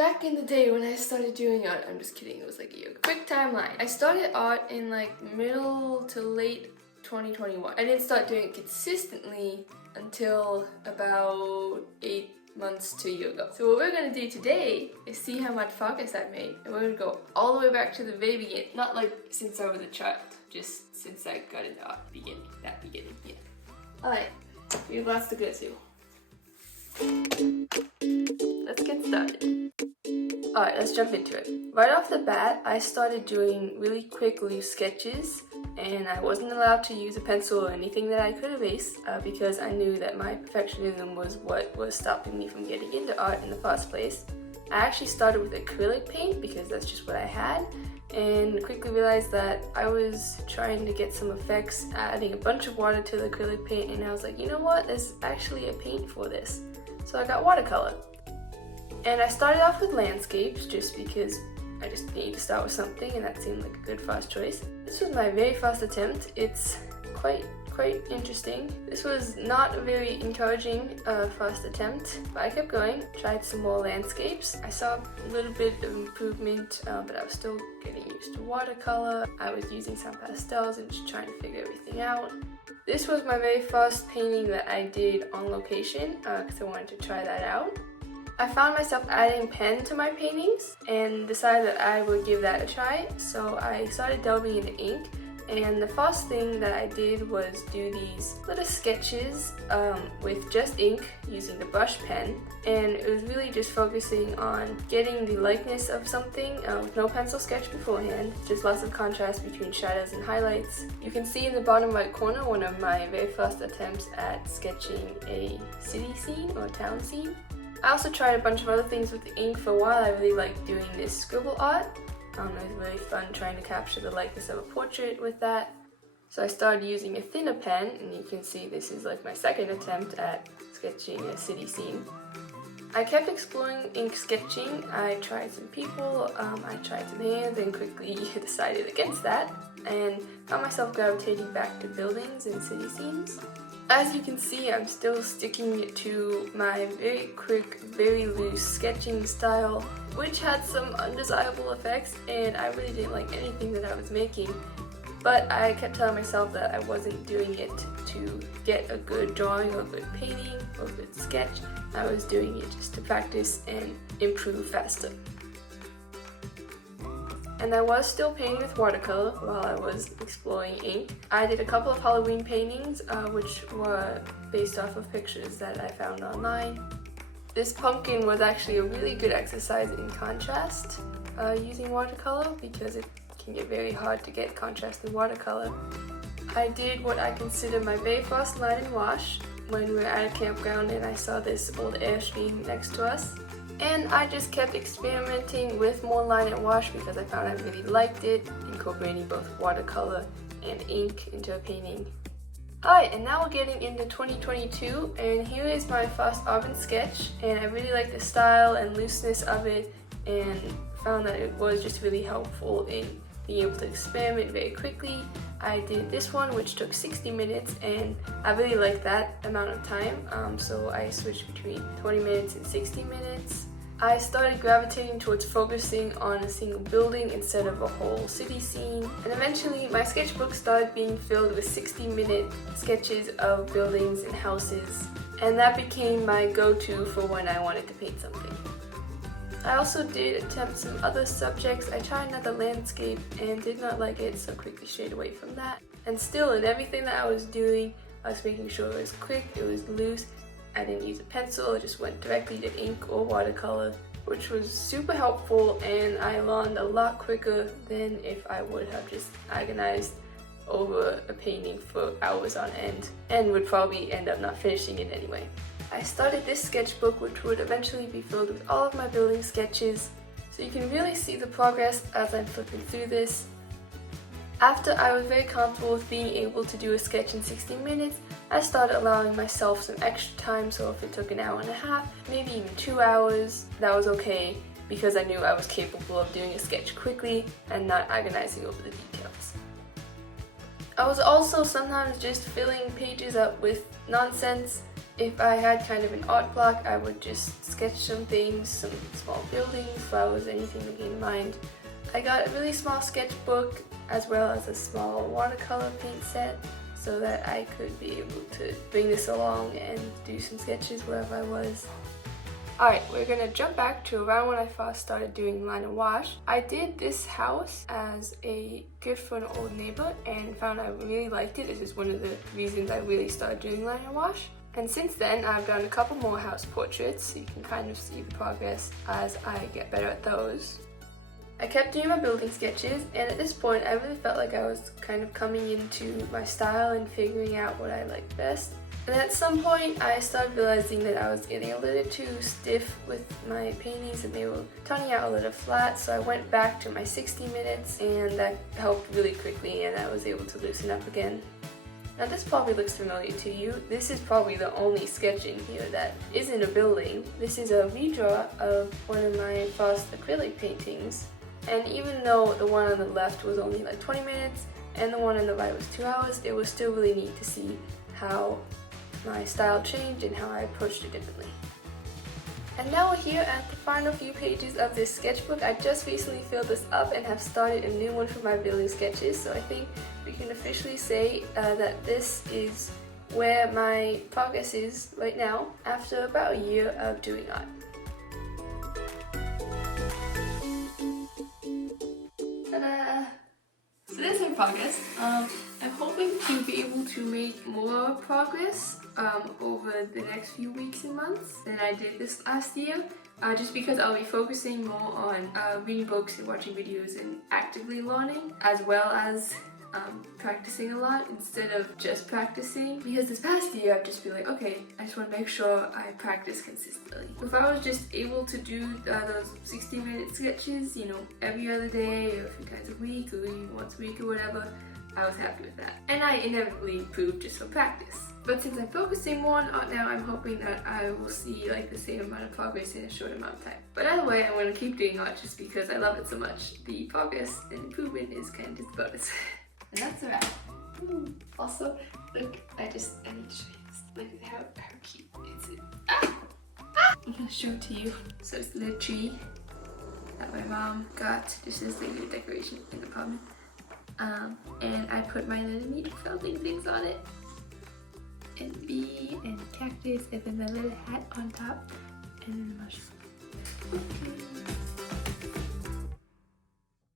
back in the day when I started doing art, I'm just kidding, it was like a quick timeline. I started art in like middle to late 2021. I didn't start doing it consistently until about 8 months to a year ago. So what we're going to do today is see how much progress I've made, and we're going to go all the way back to the very beginning. Not like since I was a child, just since I got into art, beginning, yeah. Alright, we have lots to go to. Let's get started. Alright, let's jump into it. Right off the bat, I started doing really quick loose sketches, and I wasn't allowed to use a pencil or anything that I could erase because I knew that my perfectionism was what was stopping me from getting into art in the first place. I actually started with acrylic paint because that's just what I had, and quickly realized that I was trying to get some effects, adding a bunch of water to the acrylic paint, and I was like, you know what, there's actually a paint for this. So I got watercolor. And I started off with landscapes just because I just needed to start with something, and that seemed like a good first choice. This was my very first attempt. It's quite interesting. This was not a very encouraging first attempt, but I kept going, tried some more landscapes. I saw a little bit of improvement, but I was still getting used to watercolor. I was using some pastels and just trying to figure everything out. This was my very first painting that I did on location because I wanted to try that out. I found myself adding pen to my paintings and decided that I would give that a try, so I started delving into ink. And the first thing that I did was do these little sketches with just ink using the brush pen, and it was really just focusing on getting the likeness of something with no pencil sketch beforehand, just lots of contrast between shadows and highlights. You can see in the bottom right corner one of my very first attempts at sketching a city scene or town scene. I also tried a bunch of other things with the ink for a while. I really liked doing this scribble art. It was really fun trying to capture the likeness of a portrait with that. So I started using a thinner pen, and you can see this is like my second attempt at sketching a city scene. I kept exploring ink sketching. I tried some people, I tried some hands, and quickly decided against that, and found myself gravitating back to buildings and city scenes. As you can see, I'm still sticking to my very quick, very loose sketching style, which had some undesirable effects, and I really didn't like anything that I was making. But I kept telling myself that I wasn't doing it to get a good drawing or a good painting or a good sketch. I was doing it just to practice and improve faster. And I was still painting with watercolor while I was exploring ink. I did a couple of Halloween paintings, which were based off of pictures that I found online. This pumpkin was actually a really good exercise in contrast using watercolor, because it can get very hard to get contrast in watercolor. I did what I consider my very first line and wash when we were at a campground and I saw this old airstream next to us. And I just kept experimenting with more line and wash because I found I really liked it, incorporating both watercolor and ink into a painting. Alright, and now we're getting into 2022, and here is my first urban sketch, and I really like the style and looseness of it, and found that it was just really helpful in being able to experiment very quickly. I did this one, which took 60 minutes, and I really liked that amount of time, so I switched between 20 minutes and 60 minutes. I started gravitating towards focusing on a single building instead of a whole city scene, and eventually my sketchbook started being filled with 60-minute sketches of buildings and houses, and that became my go-to for when I wanted to paint something. I also did attempt some other subjects. I tried another landscape and did not like it, so quickly strayed away from that. And still, in everything that I was doing, I was making sure it was quick, it was loose. I didn't use a pencil, I just went directly to ink or watercolor, which was super helpful, and I learned a lot quicker than if I would have just agonized over a painting for hours on end, and would probably end up not finishing it anyway. I started this sketchbook, which would eventually be filled with all of my building sketches, so you can really see the progress as I'm flipping through this. After I was very comfortable with being able to do a sketch in 60 minutes, I started allowing myself some extra time, so if it took an hour and a half, maybe even 2 hours, that was okay, because I knew I was capable of doing a sketch quickly and not agonizing over the details. I was also sometimes just filling pages up with nonsense If I had kind of an art block, I would just sketch some things, some small buildings, flowers, anything that came to mind. I got a really small sketchbook as well as a small watercolor paint set so that I could be able to bring this along and do some sketches wherever I was. Alright, we're gonna jump back to around when I first started doing line and wash. I did this house as a gift for an old neighbor and found I really liked it. This is one of the reasons I really started doing line and wash. And since then, I've done a couple more house portraits, so you can kind of see the progress as I get better at those. I kept doing my building sketches, and at this point, I really felt like I was kind of coming into my style and figuring out what I liked best. And at some point, I started realizing that I was getting a little too stiff with my paintings and they were turning out a little flat, so I went back to my 60 minutes and that helped really quickly and I was able to loosen up again. Now this probably looks familiar to you. This is probably the only sketch in here that isn't a building. This is a redraw of one of my first acrylic paintings. And even though the one on the left was only like 20 minutes and the one on the right was 2 hours, it was still really neat to see how my style changed and how I approached it differently. And now we're here at the final few pages of this sketchbook. I just recently filled this up and have started a new one for my building sketches, so I think we can officially say that this is where my progress is right now after about a year of doing art. Ta-da! So there's my progress. I'm hoping to be able to make more progress over the next few weeks and months than I did this last year, just because I'll be focusing more on reading books and watching videos and actively learning, as well as practicing a lot instead of just practicing. Because this past year I've just been like, okay, I just want to make sure I practice consistently. If I was just able to do those 60-minute sketches, you know, every other day or a few times a week or even once a week or whatever, I was happy with that. And I inevitably improved just from practice. But since I'm focusing more on art now, I'm hoping that I will see like the same amount of progress in a short amount of time. But either way, I'm going to keep doing art just because I love it so much. The progress and improvement is kind of just a bonus. And that's a wrap. Also, look, I need to show you this. Look at how cute is it. Ah! Ah! I'm going to show it to you. So it's the little tree that my mom got just as a little decoration in the apartment. And I put my little neat felting things on it. And bee and cactus and then my little hat on top and then the mushroom. Okay.